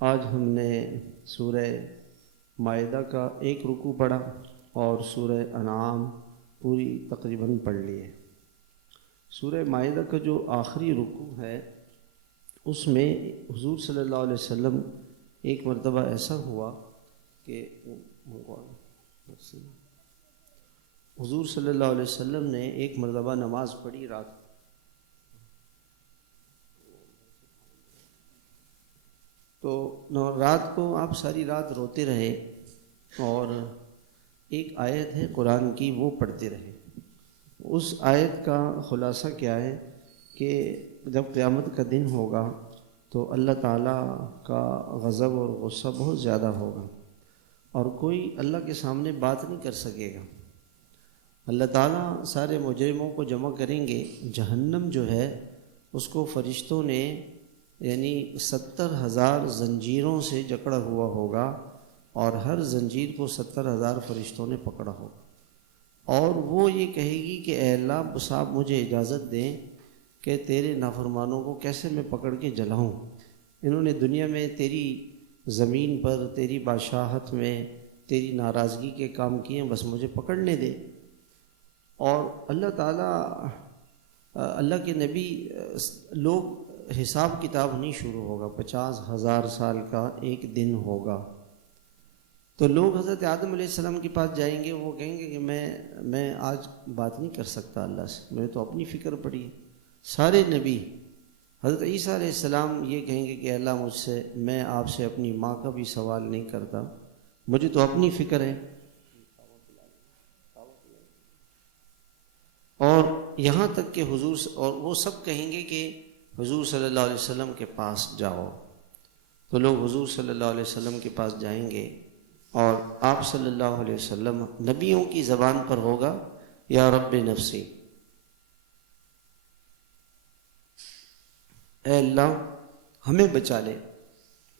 آج ہم نے سورہ مائدہ کا ایک رکوع پڑھا اور سورہ انعام پوری تقریباً پڑھ لی ہے۔ سورہ مائدہ کا جو آخری رکوع ہے اس میں حضور صلی اللہ علیہ وسلم ایک مرتبہ ایسا ہوا کہ حضور صلی اللہ علیہ وسلم نے ایک مرتبہ نماز پڑھی رات کو، تو رات کو آپ ساری رات روتے رہے اور ایک آیت ہے قرآن کی وہ پڑھتے رہے۔ اس آیت کا خلاصہ کیا ہے کہ جب قیامت کا دن ہوگا تو اللہ تعالیٰ کا غضب اور غصہ بہت زیادہ ہوگا اور کوئی اللہ کے سامنے بات نہیں کر سکے گا۔ اللہ تعالیٰ سارے مجرموں کو جمع کریں گے۔ جہنم جو ہے اس کو فرشتوں نے یعنی 70,000 زنجیروں سے جکڑا ہوا ہوگا اور ہر زنجیر کو 70,000 فرشتوں نے پکڑا ہوگا، اور وہ یہ کہے گی کہ اے اللہ بس آپ مجھے اجازت دیں کہ تیرے نافرمانوں کو کیسے میں پکڑ کے جلاؤں۔ انہوں نے دنیا میں تیری زمین پر تیری بادشاہت میں تیری ناراضگی کے کام کیے ہیں، بس مجھے پکڑنے دے۔ اور اللہ تعالیٰ اللہ کے نبی لوگ حساب کتاب نہیں شروع ہوگا، 50,000 سال کا ایک دن ہوگا، تو لوگ حضرت آدم علیہ السلام کے پاس جائیں گے، وہ کہیں گے کہ میں آج بات نہیں کر سکتا اللہ سے، میں تو اپنی فکر پڑی ہے۔ سارے نبی حضرت عیسیٰ علیہ السلام یہ کہیں گے کہ اللہ مجھ سے، میں آپ سے اپنی ماں کا بھی سوال نہیں کرتا، مجھے تو اپنی فکر ہے۔ اور یہاں تک کہ حضور اور وہ سب کہیں گے کہ حضور صلی اللہ علیہ وسلم کے پاس جاؤ، تو لوگ حضور صلی اللہ علیہ وسلم کے پاس جائیں گے اور آپ صلی اللہ علیہ وسلم نبیوں کی زبان پر ہوگا یا رب نفسی، اے اللہ ہمیں بچا لے،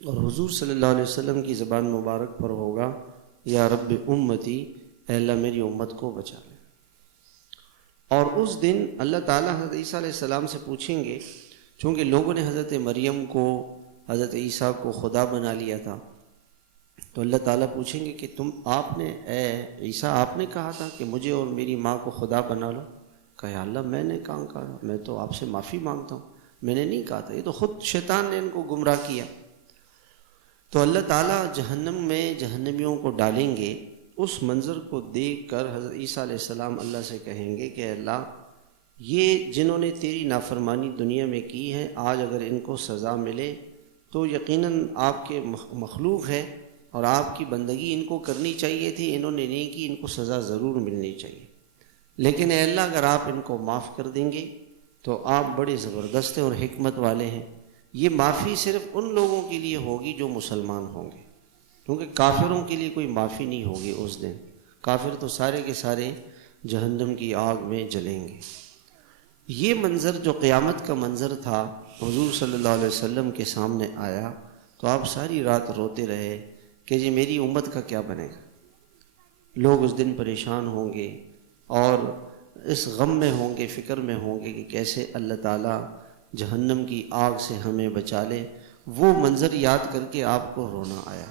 اور حضور صلی اللہ علیہ وسلم کی زبان مبارک پر ہوگا یا رب امتی، اے اللہ میری امت کو بچا لے۔ اور اس دن اللہ تعالیٰ حضرت عیسیٰ علیہ السلام سے پوچھیں گے، چونکہ لوگوں نے حضرت مریم کو حضرت عیسیٰ کو خدا بنا لیا تھا، تو اللہ تعالیٰ پوچھیں گے کہ آپ نے اے عیسیٰ آپ نے کہا تھا کہ مجھے اور میری ماں کو خدا بنا لو۔ کہا اللہ میں نے کہا، میں تو آپ سے معافی مانگتا ہوں، میں نے نہیں کہا تھا، یہ تو خود شیطان نے ان کو گمراہ کیا۔ تو اللہ تعالیٰ جہنم میں جہنمیوں کو ڈالیں گے۔ اس منظر کو دیکھ کر حضرت عیسیٰ علیہ السلام اللہ سے کہیں گے کہ اللہ یہ جنہوں نے تیری نافرمانی دنیا میں کی ہے، آج اگر ان کو سزا ملے تو یقیناً آپ کے مخلوق ہے اور آپ کی بندگی ان کو کرنی چاہیے تھی، انہوں نے نہیں کی، ان کو سزا ضرور ملنی چاہیے، لیکن اے اللہ اگر آپ ان کو معاف کر دیں گے تو آپ بڑے زبردست ہیں اور حکمت والے ہیں۔ یہ معافی صرف ان لوگوں کے لیے ہوگی جو مسلمان ہوں گے، کیونکہ کافروں کے لیے کوئی معافی نہیں ہوگی اس دن، کافر تو سارے کے سارے جہنم کی آگ میں جلیں گے۔ یہ منظر جو قیامت کا منظر تھا حضور صلی اللہ علیہ وسلم کے سامنے آیا تو آپ ساری رات روتے رہے کہ جی میری امت کا کیا بنے گا۔ لوگ اس دن پریشان ہوں گے اور اس غم میں ہوں گے، فکر میں ہوں گے کہ کیسے اللہ تعالیٰ جہنم کی آگ سے ہمیں بچا لے۔ وہ منظر یاد کر کے آپ کو رونا آیا۔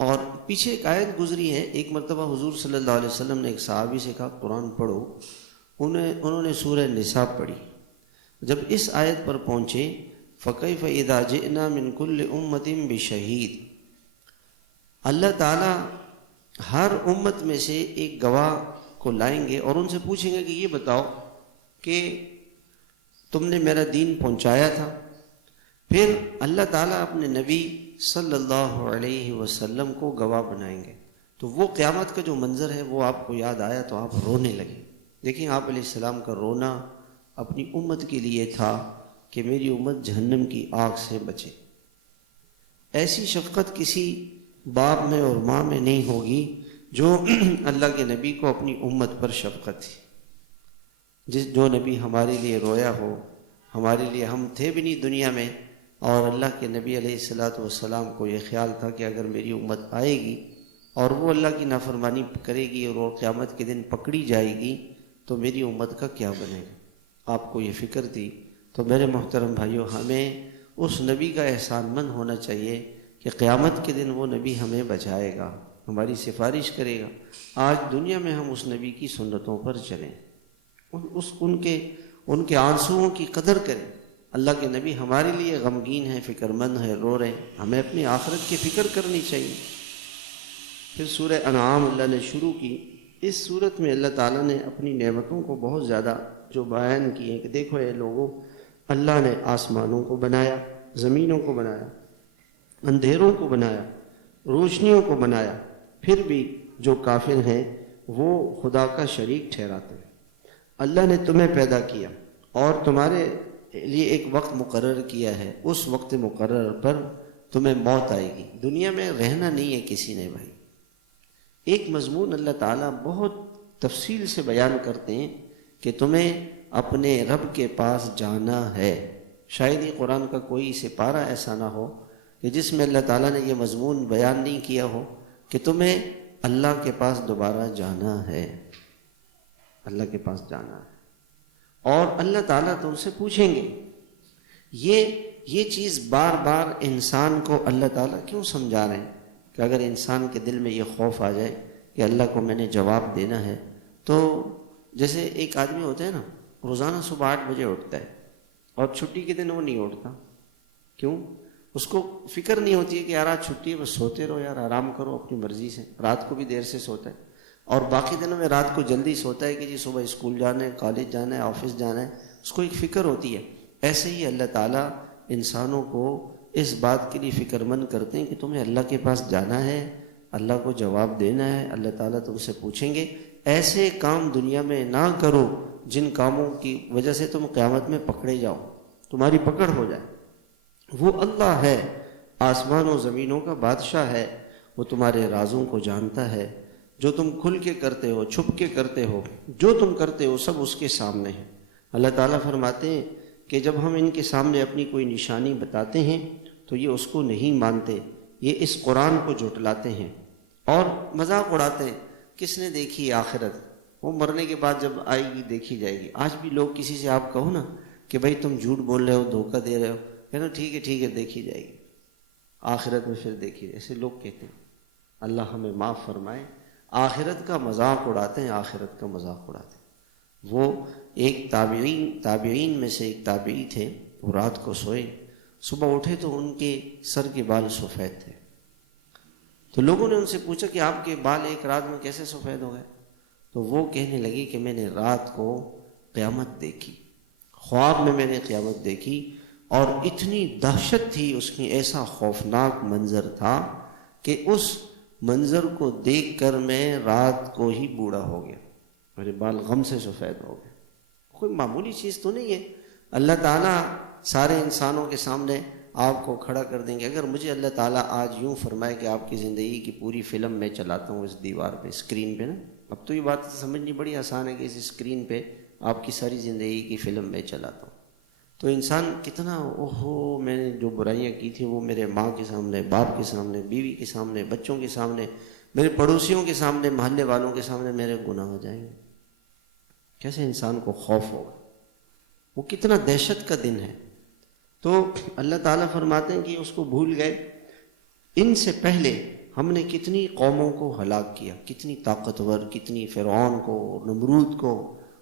اور پیچھے ایک آیت گزری ہے، ایک مرتبہ حضور صلی اللہ علیہ وسلم نے ایک صحابی سے کہا قرآن پڑھو، انہوں نے سورہ نساء پڑھی۔ جب اس آیت پر پہنچے فَكَيْفَ إِذَا جِئْنَا مِن كُلِّ أُمَّةٍ بِشَهِيدٍ، اللہ تعالیٰ ہر امت میں سے ایک گواہ کو لائیں گے اور ان سے پوچھیں گے کہ یہ بتاؤ کہ تم نے میرا دین پہنچایا تھا۔ پھر اللہ تعالیٰ اپنے نبی صلی اللہ علیہ وسلم کو گواہ بنائیں گے، تو وہ قیامت کا جو منظر ہے وہ آپ کو یاد آیا تو آپ رونے لگے۔ دیکھیں آپ علیہ السلام کا رونا اپنی امت کے لیے تھا کہ میری امت جہنم کی آگ سے بچے۔ ایسی شفقت کسی باپ میں اور ماں میں نہیں ہوگی جو اللہ کے نبی کو اپنی امت پر شفقت تھی۔ جو نبی ہمارے لیے رویا ہو، ہمارے لیے ہم تھے بھی نہیں دنیا میں، اور اللہ کے نبی علیہ السلام کو یہ خیال تھا کہ اگر میری امت آئے گی اور وہ اللہ کی نافرمانی کرے گی اور وہ قیامت کے دن پکڑی جائے گی تو میری امت کا کیا بنے گا، آپ کو یہ فکر تھی۔ تو میرے محترم بھائیوں، ہمیں اس نبی کا احسان مند ہونا چاہیے کہ قیامت کے دن وہ نبی ہمیں بچائے گا، ہماری سفارش کرے گا۔ آج دنیا میں ہم اس نبی کی سنتوں پر چلیں، ان کے آنسوؤں کی قدر کریں۔ اللہ کے نبی ہمارے لیے غمگین ہیں، فکر مند ہیں، رو رہے ہیں، ہمیں اپنی آخرت کی فکر کرنی چاہیے۔ پھر سورہ انعام اللہ نے شروع کی۔ اس صورت میں اللہ تعالیٰ نے اپنی نعمتوں کو بہت زیادہ جو بیان کیے کہ دیکھو اے لوگوں، اللہ نے آسمانوں کو بنایا، زمینوں کو بنایا، اندھیروں کو بنایا، روشنیوں کو بنایا، پھر بھی جو کافر ہیں وہ خدا کا شریک ٹھہراتے ہیں۔ اللہ نے تمہیں پیدا کیا اور تمہارے لیے ایک وقت مقرر کیا ہے، اس وقت مقرر پر تمہیں موت آئے گی۔ دنیا میں رہنا نہیں ہے کسی نے بھائی۔ ایک مضمون اللہ تعالیٰ بہت تفصیل سے بیان کرتے ہیں کہ تمہیں اپنے رب کے پاس جانا ہے۔ شاید ہی قرآن کا کوئی سپارہ ایسا نہ ہو کہ جس میں اللہ تعالیٰ نے یہ مضمون بیان نہیں کیا ہو کہ تمہیں اللہ کے پاس دوبارہ جانا ہے، اللہ کے پاس جانا ہے، اور اللہ تعالیٰ تم سے پوچھیں گے۔ یہ چیز بار بار انسان کو اللہ تعالیٰ کیوں سمجھا رہے ہیں کہ اگر انسان کے دل میں یہ خوف آ جائے کہ اللہ کو میں نے جواب دینا ہے، تو جیسے ایک آدمی ہوتا ہے نا، روزانہ صبح 8 بجے اٹھتا ہے اور چھٹی کے دن وہ نہیں اٹھتا۔ کیوں؟ اس کو فکر نہیں ہوتی ہے کہ یار آج چھٹی ہے، بس سوتے رہو یار، آرام کرو اپنی مرضی سے۔ رات کو بھی دیر سے سوتا ہے اور باقی دنوں میں رات کو جلدی سوتا ہے کہ جی صبح اسکول جانا ہے، کالج جانا ہے، آفس جانا ہے، اس کو ایک فکر ہوتی ہے۔ ایسے ہی اللہ تعالیٰ انسانوں کو اس بات کے لیے فکر مند کرتے ہیں کہ تمہیں اللہ کے پاس جانا ہے، اللہ کو جواب دینا ہے، اللہ تعالیٰ تم سے پوچھیں گے۔ ایسے کام دنیا میں نہ کرو جن کاموں کی وجہ سے تم قیامت میں پکڑے جاؤ، تمہاری پکڑ ہو جائے۔ وہ اللہ ہے، آسمان و زمینوں کا بادشاہ ہے، وہ تمہارے رازوں کو جانتا ہے، جو تم کھل کے کرتے ہو، چھپ کے کرتے ہو، جو تم کرتے ہو سب اس کے سامنے ہے۔ اللہ تعالیٰ فرماتے ہیں کہ جب ہم ان کے سامنے اپنی کوئی نشانی بتاتے ہیں تو یہ اس کو نہیں مانتے، یہ اس قرآن کو جھٹلاتے ہیں اور مذاق اڑاتے ہیں۔ کس نے دیکھی آخرت؟ وہ مرنے کے بعد جب آئے گی دیکھی جائے گی۔ آج بھی لوگ کسی سے آپ کہو نا کہ بھائی تم جھوٹ بول رہے ہو، دھوکہ دے رہے ہو، کہنا ٹھیک ہے دیکھی جائے گی، آخرت میں پھر دیکھی جائے۔ ایسے لوگ کہتے ہیں، اللہ ہمیں معاف فرمائے۔ آخرت کا مذاق اڑاتے ہیں، آخرت کا مذاق اڑاتے ہیں۔ وہ ایک تابعین میں سے ایک تابعی تھے، وہ رات کو سوئے، صبح اٹھے تو ان کے سر کے بال سفید تھے۔ تو لوگوں نے ان سے پوچھا کہ آپ کے بال ایک رات میں کیسے سفید ہو گئے؟ تو وہ کہنے لگی کہ میں نے رات کو قیامت دیکھی، خواب میں نے قیامت دیکھی، اور اتنی دہشت تھی اس کی، ایسا خوفناک منظر تھا کہ اس منظر کو دیکھ کر میں رات کو ہی بوڑھا ہو گیا، میرے بال غم سے سفید ہو گئے۔ کوئی معمولی چیز تو نہیں ہے۔ اللہ تعالیٰ سارے انسانوں کے سامنے آپ کو کھڑا کر دیں گے۔ اگر مجھے اللہ تعالیٰ آج یوں فرمائے کہ آپ کی زندگی کی پوری فلم میں چلاتا ہوں اس دیوار پہ، اسکرین پہ نا، اب تو یہ بات سمجھنی بڑی آسان ہے کہ اس اسکرین پہ آپ کی ساری زندگی کی فلم میں چلاتا ہوں، تو انسان کتنا اوہو، میں نے جو برائیاں کی تھیں وہ میرے ماں کے سامنے، باپ کے سامنے، بیوی کے سامنے، بچوں کے سامنے، میرے پڑوسیوں کے سامنے، محلے والوں کے سامنے میرے گناہ ہو جائیں گے۔ کیسے انسان کو خوف ہوگا، وہ کتنا دہشت کا دن ہے۔ تو اللہ تعالیٰ فرماتے ہیں کہ اس کو بھول گئے۔ ان سے پہلے ہم نے کتنی قوموں کو ہلاک کیا، کتنی طاقتور، کتنی فرعون کو، نمرود کو،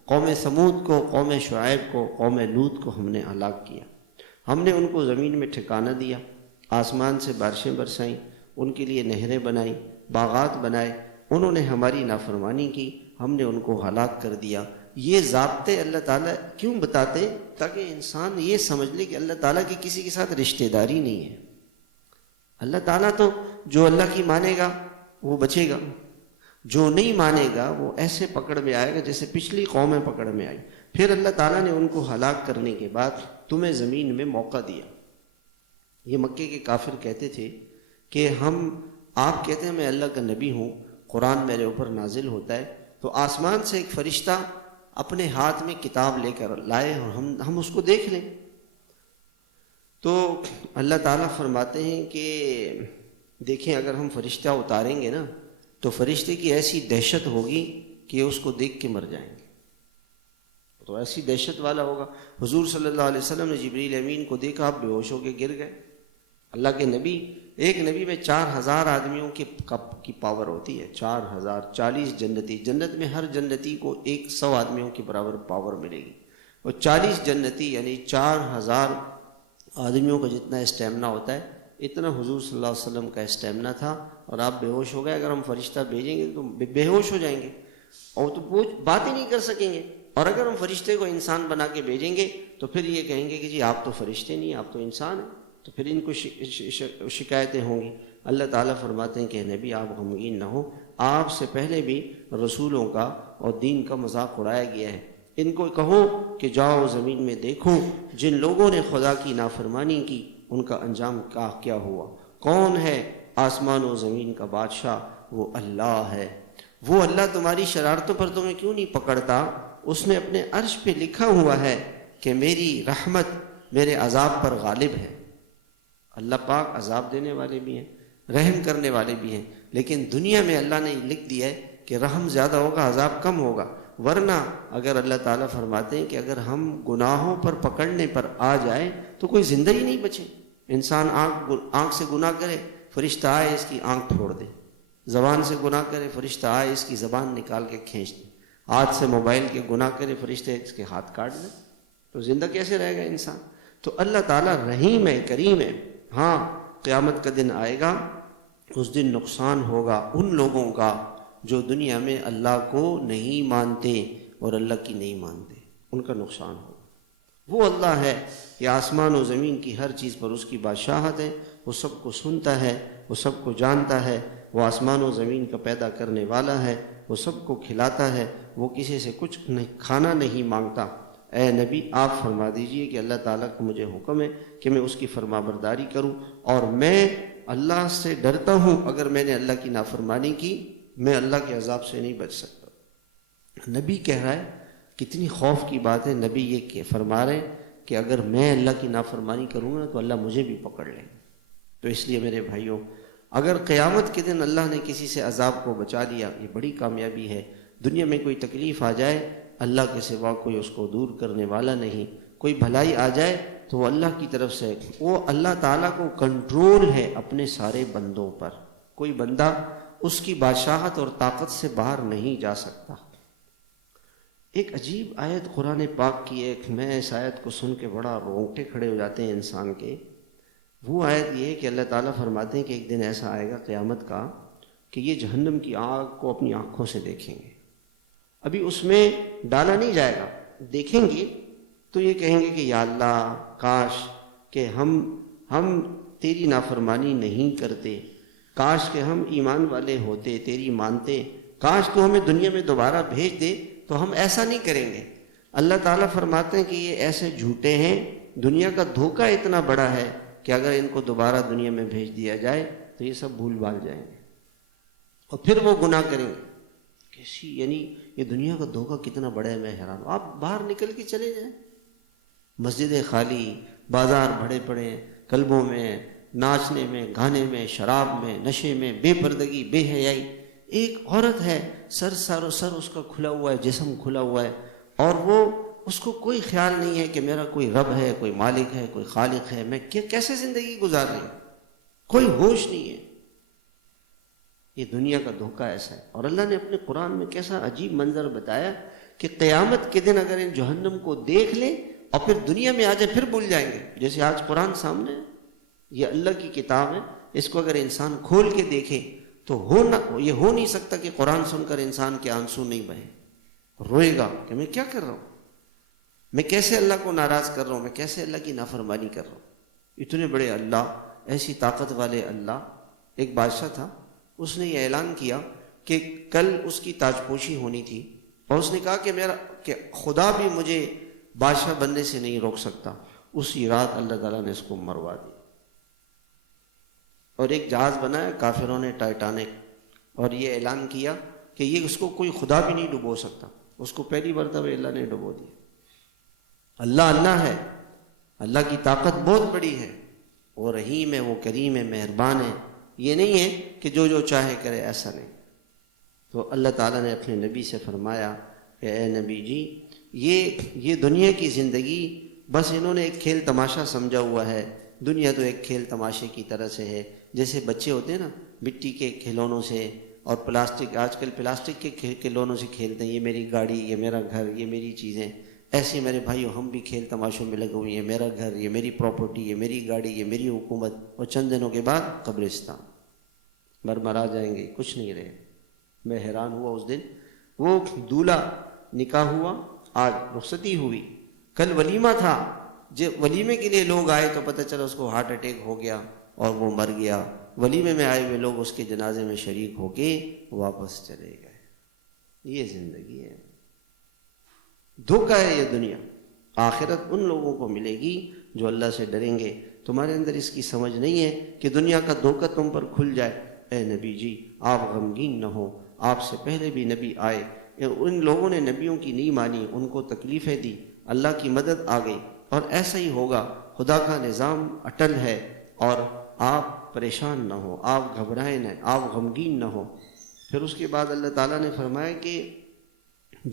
قوم سمود کو، قوم شعیب کو، قوم لوط کو ہم نے ہلاک کیا۔ ہم نے ان کو زمین میں ٹھکانہ دیا، آسمان سے بارشیں برسائیں، ان کے لیے نہریں بنائیں، باغات بنائے، انہوں نے ہماری نافرمانی کی، ہم نے ان کو ہلاک کر دیا۔ یہ ضابطے اللہ تعالیٰ کیوں بتاتے؟ تاکہ انسان یہ سمجھ لے کہ اللہ تعالیٰ کی کسی کے ساتھ رشتہ داری نہیں ہے۔ اللہ تعالیٰ تو جو اللہ کی مانے گا وہ بچے گا، جو نہیں مانے گا وہ ایسے پکڑ میں آئے گا جیسے پچھلی قومیں پکڑ میں آئی۔ پھر اللہ تعالیٰ نے ان کو ہلاک کرنے کے بعد تمہیں زمین میں موقع دیا۔ یہ مکے کے کافر کہتے تھے کہ آپ کہتے ہیں میں اللہ کا نبی ہوں، قرآن میرے اوپر نازل ہوتا ہے، تو آسمان سے ایک فرشتہ اپنے ہاتھ میں کتاب لے کر لائے اور ہم اس کو دیکھ لیں۔ تو اللہ تعالیٰ فرماتے ہیں کہ دیکھیں اگر ہم فرشتہ اتاریں گے نا تو فرشتے کی ایسی دہشت ہوگی کہ اس کو دیکھ کے مر جائیں گے۔ تو ایسی دہشت والا ہوگا. حضور صلی اللہ علیہ وسلم نے جبریل امین کو دیکھا، آپ بے ہوش ہو کے گر گئے. اللہ کے نبی، ایک نبی میں 4000 آدمیوں کی پاور ہوتی ہے. 4000، 40 جنتی. جنت میں ہر جنتی کو 100 آدمیوں کے برابر پاور ملے گی. اور 40 جنتی یعنی 4000 آدمیوں کا جتنا اسٹیمنا ہوتا ہے، اتنا حضور صلی اللہ علیہ وسلم کا اسٹیمنا تھا. اور آپ بے ہوش ہو گئے. اگر ہم فرشتہ بھیجیں گے تو بے ہوش ہو جائیں گے اور تو وہ بات ہی نہیں کر سکیں گے. اور اگر ہم فرشتے کو انسان بنا کے بھیجیں گے تو پھر یہ کہیں گے کہ جی آپ تو فرشتے نہیں، آپ تو انسان ہیں. تو پھر ان کو شکایتیں ہوں گی. اللہ تعالیٰ فرماتے ہیں کہ نبی آپ غمگین نہ ہو، آپ سے پہلے بھی رسولوں کا اور دین کا مذاق اڑایا گیا ہے. ان کو کہو کہ جاؤ زمین میں دیکھو جن لوگوں نے خدا کی نافرمانی کی ان کا انجام کیا ہوا. کون ہے آسمان و زمین کا بادشاہ؟ وہ اللہ ہے. وہ اللہ تمہاری شرارتوں پر تمہیں کیوں نہیں پکڑتا؟ اس نے اپنے عرش پہ لکھا ہوا ہے کہ میری رحمت میرے عذاب پر غالب ہے. اللہ پاک عذاب دینے والے بھی ہیں، رحم کرنے والے بھی ہیں، لیکن دنیا میں اللہ نے لکھ دیا ہے کہ رحم زیادہ ہوگا، عذاب کم ہوگا. ورنہ اگر اللہ تعالیٰ فرماتے ہیں کہ اگر ہم گناہوں پر پکڑنے پر آ جائے تو کوئی زندہ ہی نہیں بچے. انسان آنکھ سے گناہ کرے، فرشتہ آئے اس کی آنکھ پھوڑ دے. زبان سے گناہ کرے، فرشتہ آئے اس کی زبان نکال کے کھینچ دے. ہاتھ سے موبائل کے گناہ کرے، فرشتے اس کے ہاتھ کاٹ دے. تو زندہ کیسے رہے گا انسان؟ تو اللہ تعالیٰ رحیم ہے، کریم ہے. ہاں قیامت کا دن آئے گا، اس دن نقصان ہوگا ان لوگوں کا جو دنیا میں اللہ کو نہیں مانتے اور اللہ کی نہیں مانتے، ان کا نقصان ہوگا. وہ اللہ ہے کہ آسمان و زمین کی ہر چیز پر اس کی بادشاہت ہے. وہ سب کو سنتا ہے، وہ سب کو جانتا ہے. وہ آسمان و زمین کا پیدا کرنے والا ہے، وہ سب کو کھلاتا ہے. وہ کسی سے کچھ کھانا نہیں مانگتا. اے نبی آپ فرما دیجئے کہ اللہ تعالیٰ کا مجھے حکم ہے کہ میں اس کی فرما برداری کروں، اور میں اللہ سے ڈرتا ہوں. اگر میں نے اللہ کی نافرمانی کی میں اللہ کے عذاب سے نہیں بچ سکتا. نبی کہہ رہا ہے، کتنی خوف کی بات ہے. نبی یہ فرما رہے کہ اگر میں اللہ کی نافرمانی کروں گا تو اللہ مجھے بھی پکڑ لے. تو اس لیے میرے بھائیوں، اگر قیامت کے دن اللہ نے کسی سے عذاب کو بچا لیا، یہ بڑی کامیابی ہے. دنیا میں کوئی تکلیف آ جائے، اللہ کے سوا کوئی اس کو دور کرنے والا نہیں. کوئی بھلائی آ جائے تو وہ اللہ کی طرف سے، وہ اللہ تعالیٰ کو کنٹرول ہے اپنے سارے بندوں پر. کوئی بندہ اس کی بادشاہت اور طاقت سے باہر نہیں جا سکتا. ایک عجیب آیت قرآن پاک کی ہے، میں اس آیت کو سن کے بڑا رونگٹے کھڑے ہو جاتے ہیں انسان کے. وہ آیت یہ ہے کہ اللہ تعالیٰ فرماتے ہیں کہ ایک دن ایسا آئے گا قیامت کا کہ یہ جہنم کی آگ کو اپنی آنکھوں سے دیکھیں گے. ابھی اس میں ڈالا نہیں جائے گا، دیکھیں گے تو یہ کہیں گے کہ یا اللہ کاش کہ ہم تیری نافرمانی نہیں کرتے، کاش کہ ہم ایمان والے ہوتے، تیری مانتے، کاش تو ہمیں دنیا میں دوبارہ بھیج دے تو ہم ایسا نہیں کریں گے. اللہ تعالیٰ فرماتے ہیں کہ یہ ایسے جھوٹے ہیں، دنیا کا دھوکہ اتنا بڑا ہے کہ اگر ان کو دوبارہ دنیا میں بھیج دیا جائے تو یہ سب بھول بھال جائیں گے اور پھر وہ گناہ کریں گے. کیسی یعنی یہ دنیا کا دھوکہ کتنا بڑا ہے، میں حیران ہوں. آپ باہر نکل کے چلے جائیں، مسجدیں خالی، بازار بھرے پڑے، کلبوں میں، ناچنے میں، گانے میں، شراب میں، نشے میں، بے پردگی، بے حیائی. ایک عورت ہے، سر اس کا کھلا ہوا ہے، جسم کھلا ہوا ہے، اور وہ اس کو کوئی خیال نہیں ہے کہ میرا کوئی رب ہے، کوئی مالک ہے، کوئی خالق ہے، میں کیسے زندگی گزار رہی ہوں، کوئی ہوش نہیں ہے. یہ دنیا کا دھوکہ ایسا ہے. اور اللہ نے اپنے قرآن میں کیسا عجیب منظر بتایا کہ قیامت کے دن اگر ان جہنم کو دیکھ لیں اور پھر دنیا میں آ جائے پھر بھول جائیں گے. جیسے آج قرآن سامنے ہے، یہ اللہ کی کتاب ہے، اس کو اگر انسان کھول کے دیکھے تو یہ ہو نہیں سکتا کہ قرآن سن کر انسان کے آنسو نہیں بہے. روئے گا کہ میں کیا کر رہا ہوں، میں کیسے اللہ کو ناراض کر رہا ہوں، میں کیسے اللہ کی نافرمانی کر رہا ہوں. اتنے بڑے اللہ، ایسی طاقت والے اللہ. ایک بادشاہ تھا، اس نے یہ اعلان کیا کہ کل اس کی تاج پوشی ہونی تھی، اور اس نے کہا کہ خدا بھی مجھے بادشاہ بننے سے نہیں روک سکتا. اسی رات اللہ تعالیٰ نے اس کو مروا دی. اور ایک جہاز بنایا کافروں نے، ٹائٹینک، اور یہ اعلان کیا کہ یہ اس کو کوئی خدا بھی نہیں ڈبو سکتا. اس کو پہلی مرتبہ اللہ نے ڈبو دیا. اللہ ہے، اللہ کی طاقت بہت بڑی ہے. وہ رحیم ہے، وہ کریم ہے، مہربان ہے. یہ نہیں ہے کہ جو چاہے کرے، ایسا نہیں. تو اللہ تعالیٰ نے اپنے نبی سے فرمایا کہ اے نبی جی یہ دنیا کی زندگی بس انہوں نے ایک کھیل تماشا سمجھا ہوا ہے. دنیا تو ایک کھیل تماشے کی طرح سے ہے. جیسے بچے ہوتے ہیں نا مٹی کے کھلونوں سے اور پلاسٹک، آج کل پلاسٹک کے کھلونوں سے کھیلتے ہیں، یہ میری گاڑی، یہ میرا گھر، یہ میری چیزیں. ایسے میرے بھائیو ہم بھی کھیل تماشوں میں لگے ہوئے ہیں، میرا گھر، یہ میری پراپرٹی، یہ میری گاڑی، یہ میری حکومت، اور چند دنوں کے بعد قبرستان، مرمرا جائیں گے، کچھ نہیں رہے. میں حیران ہوا اس دن، وہ دولہا نکاح ہوا، آج رخصتی ہوئی، کل ولیمہ تھا. جب ولیمے کے لیے لوگ آئے تو پتہ چلا اس کو ہارٹ اٹیک ہو گیا اور وہ مر گیا. ولیمے میں آئے ہوئے لوگ اس کے جنازے میں شریک ہو کے واپس چلے گئے. یہ زندگی ہے، دھوکہ ہے یہ دنیا. آخرت ان لوگوں کو ملے گی جو اللہ سے ڈریں گے. تمہارے اندر اس کی سمجھ نہیں ہے کہ دنیا کا دھوکہ تم پر کھل جائے. اے نبی جی آپ غمگین نہ ہو، آپ سے پہلے بھی نبی آئے، ان لوگوں نے نبیوں کی نہیں مانی، ان کو تکلیفیں دی، اللہ کی مدد آ گئی. اور ایسا ہی ہوگا، خدا کا نظام اٹل ہے. اور آپ پریشان نہ ہو، آپ گھبرائیں نہ، آپ غمگین نہ ہو. پھر اس کے بعد اللہ تعالیٰ نے فرمایا کہ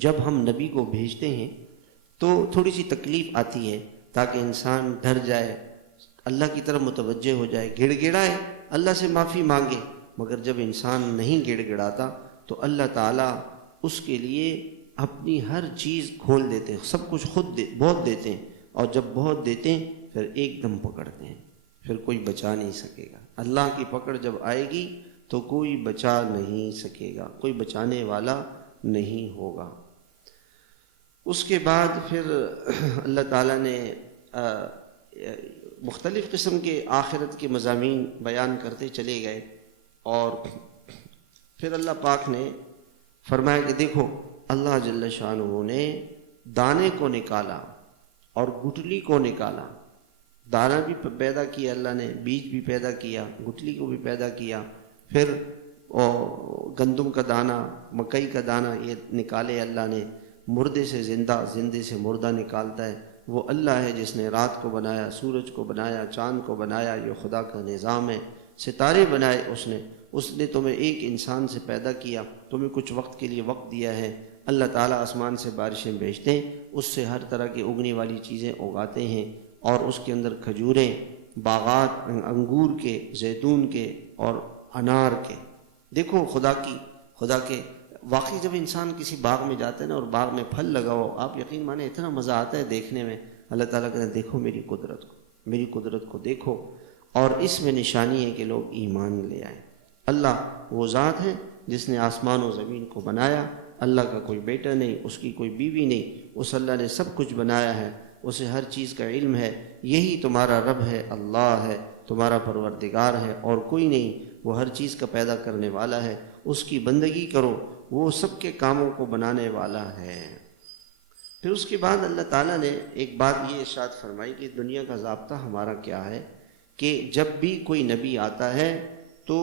جب ہم نبی کو بھیجتے ہیں تو تھوڑی سی تکلیف آتی ہے تاکہ انسان ڈر جائے، اللہ کی طرف متوجہ ہو جائے، گڑ گڑائے، اللہ سے معافی مانگے. مگر جب انسان نہیں گڑ گڑاتا تو اللہ تعالیٰ اس کے لیے اپنی ہر چیز کھول دیتے ہیں، سب کچھ خود بہت دیتے ہیں. اور جب بہت دیتے ہیں پھر ایک دم پکڑتے ہیں، پھر کوئی بچا نہیں سکے گا. اللہ کی پکڑ جب آئے گی تو کوئی بچا نہیں سکے گا، کوئی بچانے والا نہیں ہوگا. اس کے بعد پھر اللہ تعالیٰ نے مختلف قسم کے آخرت کے مضامین بیان کرتے چلے گئے. اور پھر اللہ پاک نے فرمایا کہ دیکھو اللہ جل شانہ نے دانے کو نکالا اور گٹلی کو نکالا. دانا بھی پیدا کیا اللہ نے، بیج بھی پیدا کیا، گٹلی کو بھی پیدا کیا. پھر گندم کا دانہ، مکئی کا دانہ یہ نکالے اللہ نے. مردے سے زندہ، زندے سے مردہ نکالتا ہے وہ اللہ ہے جس نے رات کو بنایا، سورج کو بنایا، چاند کو بنایا. یہ خدا کا نظام ہے. ستارے بنائے اس نے تمہیں ایک انسان سے پیدا کیا، تمہیں کچھ وقت کے لیے وقت دیا ہے. اللہ تعالیٰ آسمان سے بارشیں بھیجتے ہیں، اس سے ہر طرح کی اگنے والی چیزیں اگاتے ہیں. اور اس کے اندر کھجوریں، باغات انگور کے، زیتون کے اور انار کے. دیکھو خدا کے واقعی جب انسان کسی باغ میں جاتا ہے نا اور باغ میں پھل لگا ہو، آپ یقین مانیں اتنا مزہ آتا ہے دیکھنے میں. اللہ تعالیٰ کہتے ہیں دیکھو میری قدرت کو دیکھو. اور اس میں نشانی ہے کہ لوگ ایمان لے آئیں. اللہ وہ ذات ہے جس نے آسمان و زمین کو بنایا. اللہ کا کوئی بیٹا نہیں، اس کی کوئی بیوی نہیں، اس اللہ نے سب کچھ بنایا ہے، اسے ہر چیز کا علم ہے. یہی تمہارا رب ہے، اللہ ہے، تمہارا پروردگار ہے اور کوئی نہیں. وہ ہر چیز کا پیدا کرنے والا ہے، اس کی بندگی کرو، وہ سب کے کاموں کو بنانے والا ہے. پھر اس کے بعد اللہ تعالیٰ نے ایک بات یہ ارشاد فرمائی کہ دنیا کا ضابطہ ہمارا کیا ہے کہ جب بھی کوئی نبی آتا ہے تو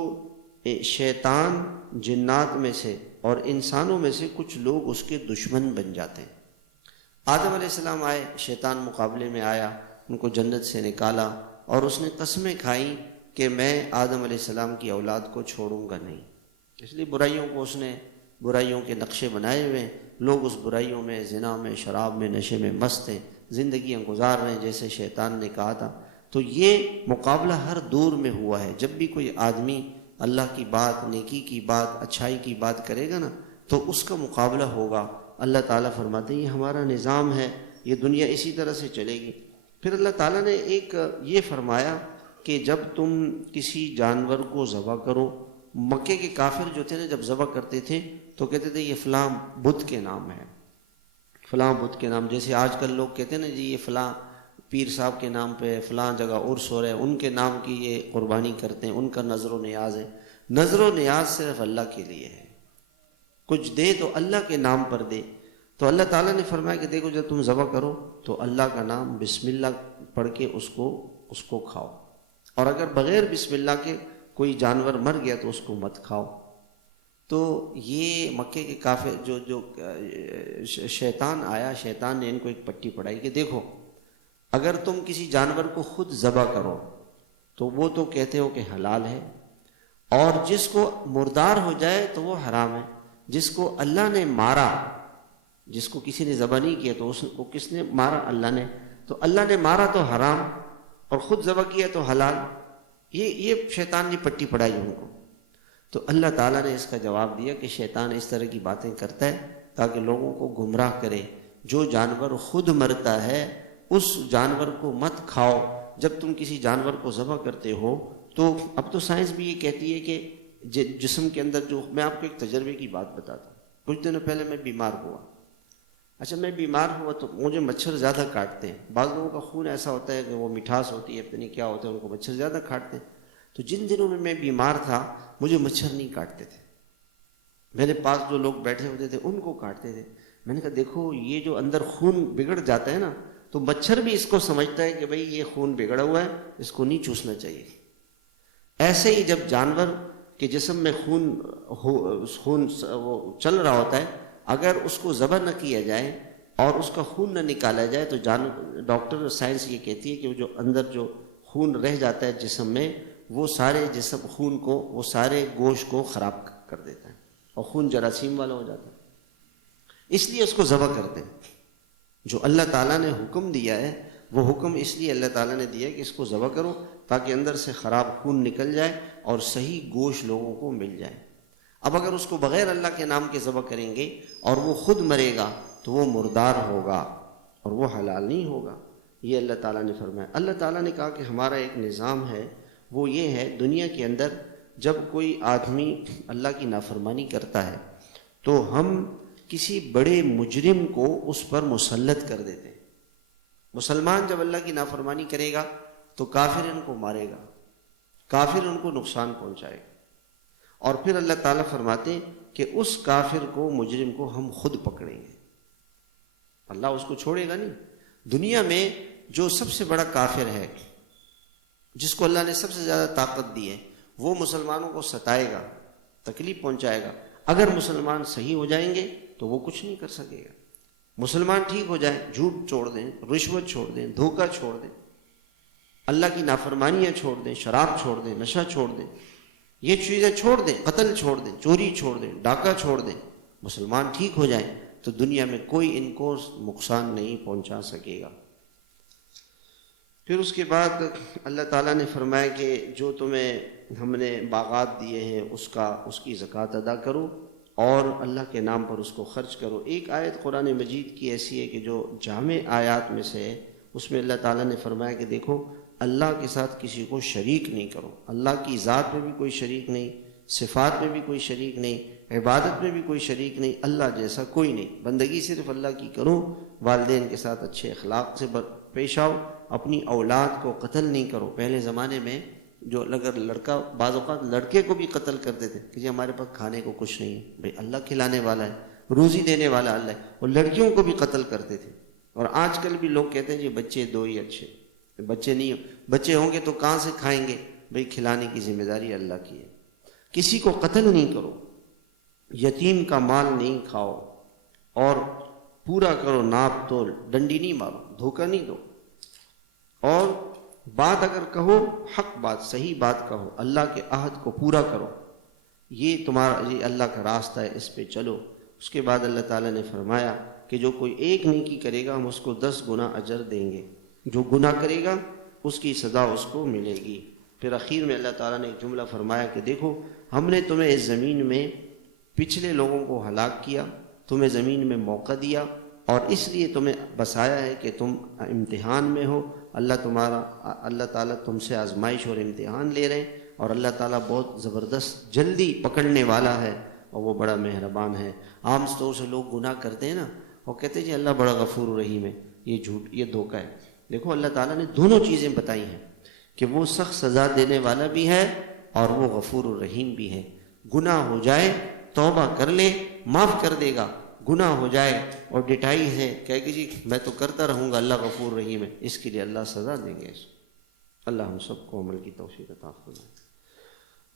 شیطان جنات میں سے اور انسانوں میں سے کچھ لوگ اس کے دشمن بن جاتے ہیں. آدم علیہ السلام آئے، شیطان مقابلے میں آیا، ان کو جنت سے نکالا اور اس نے قسمیں کھائیں کہ میں آدم علیہ السلام کی اولاد کو چھوڑوں گا نہیں. اس لیے برائیوں کو اس نے برائیوں کے نقشے بنائے ہوئے ہیں. لوگ اس برائیوں میں، زنا میں، شراب میں، نشے میں مست ہیں، زندگیاں گزار رہے ہیں جیسے شیطان نے کہا تھا. تو یہ مقابلہ ہر دور میں ہوا ہے. جب بھی کوئی آدمی اللہ کی بات، نیکی کی بات، اچھائی کی بات کرے گا نا تو اس کا مقابلہ ہوگا. اللہ تعالیٰ فرماتے ہیں یہ ہمارا نظام ہے، یہ دنیا اسی طرح سے چلے گی. پھر اللہ تعالیٰ نے ایک یہ فرمایا کہ جب تم کسی جانور کو ذبح کرو، مکے کے کافر جو تھے نا جب ذبح کرتے تھے تو کہتے تھے یہ فلاں بت کے نام ہے، فلاں بت کے نام. جیسے آج کل لوگ کہتے ہیں نا جی یہ فلاں پیر صاحب کے نام پہ فلاں جگہ عرس ہو رہا ہے، ان کے نام کی یہ قربانی کرتے ہیں، ان کا نظر و نیاز ہے. نظر و نیاز صرف اللہ کے لیے ہے. کچھ دے تو اللہ کے نام پر دے. تو اللہ تعالیٰ نے فرمایا کہ دیکھو جب تم ذبح کرو تو اللہ کا نام بسم اللہ پڑھ کے اس کو کھاؤ، اور اگر بغیر بسم اللہ کے کوئی جانور مر گیا تو اس کو مت کھاؤ. تو یہ مکے کے کافر جو شیطان آیا، شیطان نے ان کو ایک پٹی پڑھائی کہ دیکھو اگر تم کسی جانور کو خود ذبح کرو تو وہ تو کہتے ہو کہ حلال ہے، اور جس کو مردار ہو جائے تو وہ حرام ہے. جس کو اللہ نے مارا، جس کو کسی نے ذبح نہیں کیا تو اس کو کس نے مارا؟ اللہ نے. تو اللہ نے مارا تو حرام اور خود ذبح کیا تو حلال. یہ شیطان نے پٹی پڑھائی ان کو. تو اللہ تعالیٰ نے اس کا جواب دیا کہ شیطان اس طرح کی باتیں کرتا ہے تاکہ لوگوں کو گمراہ کرے. جو جانور خود مرتا ہے اس جانور کو مت کھاؤ. جب تم کسی جانور کو ذبح کرتے ہو تو اب تو سائنس بھی یہ کہتی ہے کہ جسم کے اندر جو، میں آپ کو ایک تجربے کی بات بتاتا ہوں. کچھ دنوں پہلے میں بیمار ہوا. اچھا میں بیمار ہوا تو مجھے مچھر زیادہ کاٹتے ہیں. بعض لوگوں کا خون ایسا ہوتا ہے کہ وہ مٹھاس ہوتی ہے، پتہ نہیں کیا ہوتا ہے، ان کو مچھر زیادہ کاٹتے ہیں. تو جن دنوں میں بیمار تھا مجھے مچھر نہیں کاٹتے تھے. میرے پاس جو لوگ بیٹھے ہوتے تھے ان کو کاٹتے تھے. میں نے کہا دیکھو یہ جو اندر خون بگڑ جاتا ہے نا، تو مچھر بھی اس کو سمجھتا ہے کہ بھئی یہ خون بگڑا ہوا ہے، اس کو نہیں چوسنا چاہیے. ایسے ہی جب جانور کے جسم میں خون وہ چل رہا ہوتا ہے، اگر اس کو ذبح نہ کیا جائے اور اس کا خون نہ نکالا جائے تو ڈاکٹر سائنس یہ کہتی ہے کہ وہ جو اندر جو خون رہ جاتا ہے جسم میں، وہ سارے جسم خون کو، وہ سارے گوشت کو خراب کر دیتا ہے اور خون جراثیم والا ہو جاتا ہے. اس لیے اس کو ذبح کرتے ہیں. جو اللہ تعالیٰ نے حکم دیا ہے وہ حکم اس لیے اللہ تعالیٰ نے دیا ہے کہ اس کو ذبح کرو تاکہ اندر سے خراب خون نکل جائے اور صحیح گوشت لوگوں کو مل جائے. اب اگر اس کو بغیر اللہ کے نام کے ذبح کریں گے اور وہ خود مرے گا تو وہ مردار ہوگا اور وہ حلال نہیں ہوگا. یہ اللہ تعالیٰ نے فرمایا. اللہ تعالیٰ نے کہا کہ ہمارا ایک نظام ہے، وہ یہ ہے دنیا کے اندر جب کوئی آدمی اللہ کی نافرمانی کرتا ہے تو ہم کسی بڑے مجرم کو اس پر مسلط کر دیتے ہیں. مسلمان جب اللہ کی نافرمانی کرے گا تو کافر ان کو مارے گا، کافر ان کو نقصان پہنچائے گا. اور پھر اللہ تعالیٰ فرماتے ہیں کہ اس کافر کو، مجرم کو ہم خود پکڑیں گے. اللہ اس کو چھوڑے گا نہیں. دنیا میں جو سب سے بڑا کافر ہے، جس کو اللہ نے سب سے زیادہ طاقت دی ہے، وہ مسلمانوں کو ستائے گا، تکلیف پہنچائے گا. اگر مسلمان صحیح ہو جائیں گے تو وہ کچھ نہیں کر سکے گا. مسلمان ٹھیک ہو جائیں، جھوٹ چھوڑ دیں، رشوت چھوڑ دیں، دھوکہ چھوڑ دیں، اللہ کی نافرمانیاں چھوڑ دیں، شراب چھوڑ دیں، نشہ چھوڑ دیں، یہ چیزیں چھوڑ دیں، قتل چھوڑ دیں، چوری چھوڑ دیں، ڈاکہ چھوڑ دیں، مسلمان ٹھیک ہو جائیں تو دنیا میں کوئی ان کو نقصان نہیں پہنچا سکے گا. پھر اس کے بعد اللہ تعالیٰ نے فرمایا کہ جو تمہیں ہم نے باغات دیے ہیں اس کی زکوٰۃ ادا کرو اور اللہ کے نام پر اس کو خرچ کرو. ایک آیت قرآن مجید کی ایسی ہے کہ جو جامع آیات میں سے ہے، اس میں اللہ تعالیٰ نے فرمایا کہ دیکھو اللہ کے ساتھ کسی کو شریک نہیں کرو. اللہ کی ذات میں بھی کوئی شریک نہیں، صفات میں بھی کوئی شریک نہیں، عبادت میں بھی کوئی شریک نہیں. اللہ جیسا کوئی نہیں. بندگی صرف اللہ کی کرو. والدین کے ساتھ اچھے اخلاق سے پیش آؤ. اپنی اولاد کو قتل نہیں کرو. پہلے زمانے میں جو اگر لڑکا، بعض اوقات لڑکے کو بھی قتل کرتے تھے کہ جی ہمارے پاس کھانے کو کچھ نہیں ہے. بھئی اللہ کھلانے والا ہے، روزی دینے والا اللہ ہے. اور لڑکیوں کو بھی قتل کرتے تھے. اور آج کل بھی لوگ کہتے ہیں جی بچے دو ہی اچھے، بچے نہیں، بچے ہوں گے تو کہاں سے کھائیں گے. بھئی کھلانے کی ذمہ داری اللہ کی ہے. کسی کو قتل نہیں کرو، یتیم کا مال نہیں کھاؤ، اور پورا کرو ناپ تول. ڈنڈی نہیں مارو، دھوکہ نہیں دو. اور بات اگر کہو حق بات، صحیح بات کہو، اللہ کے عہد کو پورا کرو. یہ تمہارا، یہ اللہ کا راستہ ہے، اس پہ چلو. اس کے بعد اللہ تعالیٰ نے فرمایا کہ جو کوئی ایک نیکی کرے گا ہم اس کو 10 گنا اجر دیں گے. جو گناہ کرے گا اس کی سزا اس کو ملے گی. پھر اخیر میں اللہ تعالیٰ نے ایک جملہ فرمایا کہ دیکھو ہم نے تمہیں اس زمین میں پچھلے لوگوں کو ہلاک کیا، تمہیں زمین میں موقع دیا، اور اس لیے تمہیں بسایا ہے کہ تم امتحان میں ہو. اللہ تعالیٰ تم سے آزمائش اور امتحان لے رہے ہیں. اور اللہ تعالیٰ بہت زبردست جلدی پکڑنے والا ہے اور وہ بڑا مہربان ہے. عام طور سے لوگ گناہ کرتے ہیں نا، وہ کہتے ہیں جی اللہ بڑا غفور رحیم ہے. یہ جھوٹ، یہ دھوکہ ہے. دیکھو اللہ تعالیٰ نے دونوں چیزیں بتائی ہیں کہ وہ سخت سزا دینے والا بھی ہے اور وہ غفور الرحیم بھی ہے. گناہ ہو جائے توبہ کر لے، معاف کر دے گا. گناہ ہو جائے اور ڈٹائی ہے کہے کہ جی میں تو کرتا رہوں گا، اللہ غفور رحیم ہے، اس کے لیے اللہ سزا دیں گے. اللہ ہم سب کو عمل کی توفیق عطا فرمائے.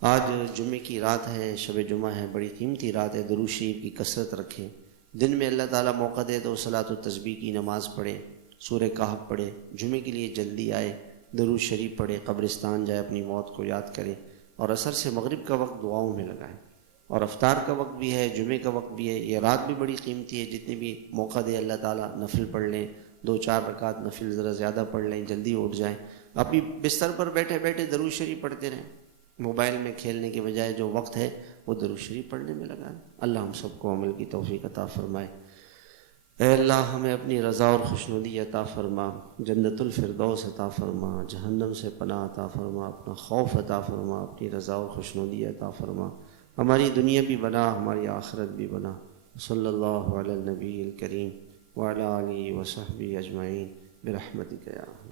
آج جمعے کی رات ہے، شب جمعہ ہے، بڑی قیمتی رات ہے. درود شریف کی کثرت رکھیں. دن میں اللہ تعالیٰ موقع دے تو صلاۃ التسبیح کی نماز پڑھے، سورہ کہف پڑھے. جمعے کے لیے جلدی آئے، درود شریف پڑھے، قبرستان جائے، اپنی موت کو یاد کرے، اور عصر سے مغرب کا وقت دعاؤں میں لگائیں. اور افطار کا وقت بھی ہے، جمعے کا وقت بھی ہے، یہ رات بھی بڑی قیمتی ہے، جتنے بھی موقع دے اللہ تعالیٰ نفل پڑھ لیں، 2-4 رکعت نفل ذرا زیادہ پڑھ لیں، جلدی اٹھ جائیں، ابھی بستر پر بیٹھے بیٹھے درود شریف پڑھتے رہیں، موبائل میں کھیلنے کے بجائے جو وقت ہے وہ درود شریف پڑھنے میں لگائیں۔ اللہ ہم سب کو عمل کی توفیق عطا فرمائے۔ اے اللہ ہمیں اپنی رضا اور خوشنودی عطا فرما، جنت الفردوس عطا فرما، جہنم سے پناہ عطا فرما، اپنا خوف عطا فرما، اپنی رضا اور خوشنودی عطا فرما، ہماری دنیا بھی بنا، ہماری آخرت بھی بنا۔ صلی اللہ علی النبی الکریم وعلی آلہ وصحبہ اجمعین برحمتک یا